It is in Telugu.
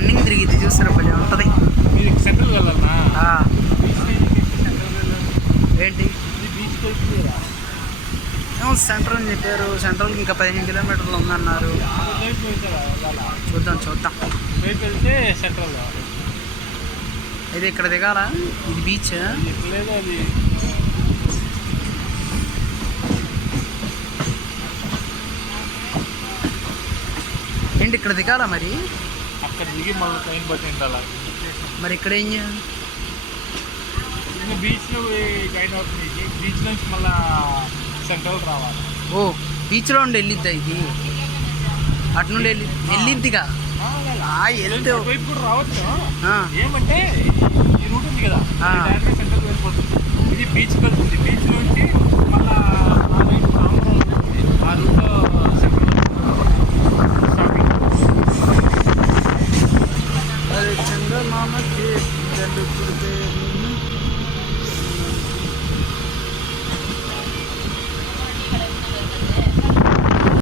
రన్నింగ్ తిరిగిద్ది చూస్తారు భలే ఉంటుంది. సెంట్రల్ వెళ్ళాలన్నా ఏంటి బీచ్ ఏమో సెంట్రల్ అని చెప్పారు. సెంట్రల్కి ఇంకా 15 కిలోమీటర్లు ఉందన్నారు. చూద్దాం వెళ్తే సెంట్రల్ ఇది ఇక్కడ దిగాల. ఇది బీచ్ లేదు అది ఏంటి ఇక్కడ దిగాల మరి. అక్కడ దిగి మళ్ళీ ట్రైన్ బట్టి ఉండాలి. మరి ఇక్కడ ఏం చేయాలి. ఇంకా బీచ్లో జాయిన్ అవుతుంది. బీచ్ నుంచి మళ్ళీ సెంట్రల్ రావాలి. ఓ బీచ్లో ఉండి వెళ్ళిద్దా ఇది. అటు నుండి వెళ్ళిద్దిగా. వెళ్తే వైపు కూడా రావచ్చు. ఏమంటే ఈ రూట్ ఉంది కదా డైరెక్ట్గా సెంట్రల్ వెళ్ళిపోతుంది. ఇది బీచ్ వెళ్తుంది. బీచ్ నుంచి మళ్ళీ ఆ వైపు ఆంధ్రాలో ఉంటుంది. ఆ రూట్లో సెంట్రల్ చంద్రమామ